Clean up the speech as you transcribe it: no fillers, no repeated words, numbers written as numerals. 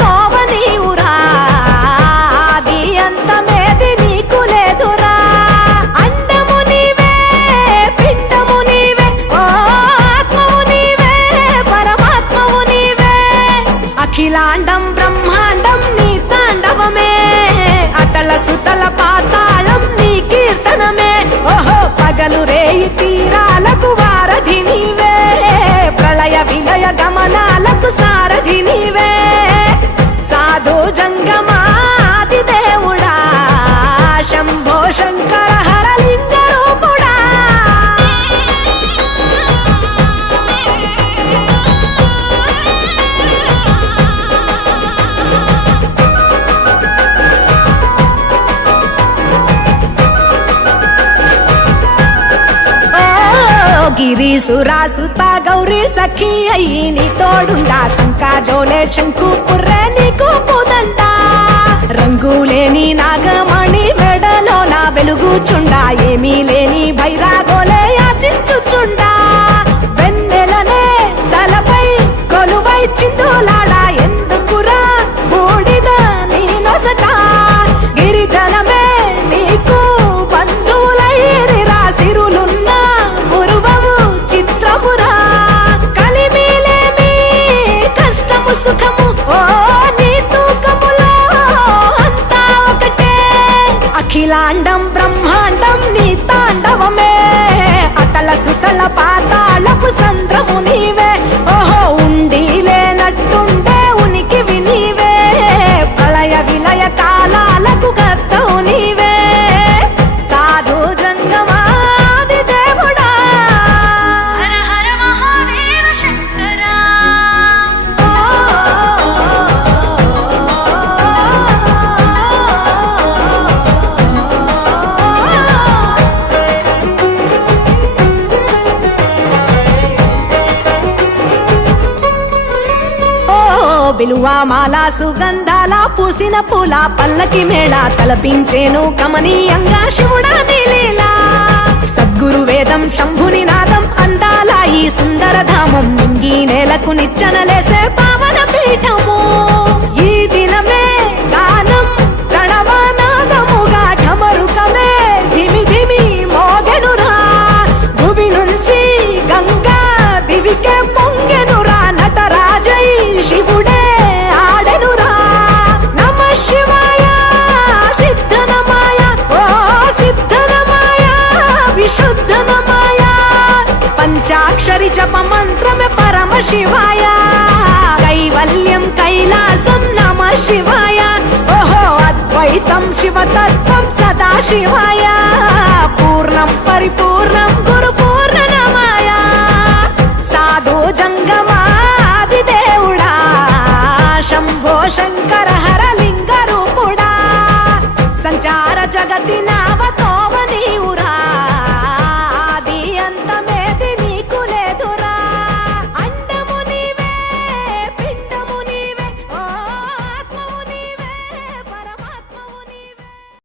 తోవ నీవురా ఆది అంతమేది నీకు లేదురా అండము నీవే పిండము నీవే ఓ ఆత్మవు నీవే పరమాత్మవు నీవే అఖిలాండం బ్రహ్మాండం నీ తాండవమే అతల సుతల పాతాళం నీ కీర్తనమే ఓహో పగలు రేయి తీరాలకు వారధి నీవే ప్రళయ విలయ గమనాలకు సారథి నీవే సాధు జంగమాది దేవుడా శంభో శంకర హరలింగ రూపుడా గిరీసురాసుత గౌరీ సఖీ అయ్యి నీ తోడుండా సంకాజోలే శంకు పుర్రే నీకు పుదండ రంగులేని నాగమణి మెడలో నా వెలుగుచుండా ఏమీ లేని భైరాగోలే యాచించుచుండా వెన్నెలనే తలపై కొలువై చిందులాడా ఎందుకురా బూడిద నీ నొసట గిరిజనమే నీకు బంధువులైరిరా సిరులున్న మురువవు చిత్రపురా కలిమిలేమి కష్టము సుఖము ఓ నీ తూకములో అంతా ఒకటే అఖిలాండం బ్రహ్మాండం నీ తాండవమే అతల సుతల పాతాళపు సంద్రము నీవే ఓహో ఉండి లేనట్టుండే ఉనికివి నీవే ప్రళయ విలయ కాలాలకు కర్తవు నీవే సాధు జంగమాది దేవుడా హర హర మహాదేవ శంకరా బిలువామాల సుగంధాల పూసిన పూల పల్లకి మేళ తలపించేను కమనీయంగా శివుడా నీలీలా సద్గురు వేదం శంభుని నాదం అందాల ఈ సుందర ధామం నింగి నేలకు నిచ్చనలేసే పావన పీఠము ఈ దినమే గానం ప్రణవనాదముగా ఢమరుకమే ధిమి ధిమి మోగెనురా భూమి నుంచి గంగా దివికే పొంగెనురా నటరాజై శివుడే ఆడెనురా నమ శివాయ సిద్ధనమాయ ఓ సిద్ధనమాయ విశుద్ధనమాయ పంచాక్షరి జప మంత్రమే పరమ శివాయ కైవల్యం కైలాసం నమ శివాయ ఓహో అద్వైతం శివతత్వం సదా శివాయ పూర్ణం పరిపూర్ణం గురు పూర్ణనమాయ సాధు జంగమాది దేవుడా శంభో శంకర హరలింగ రూపుడా సంచార జగతినా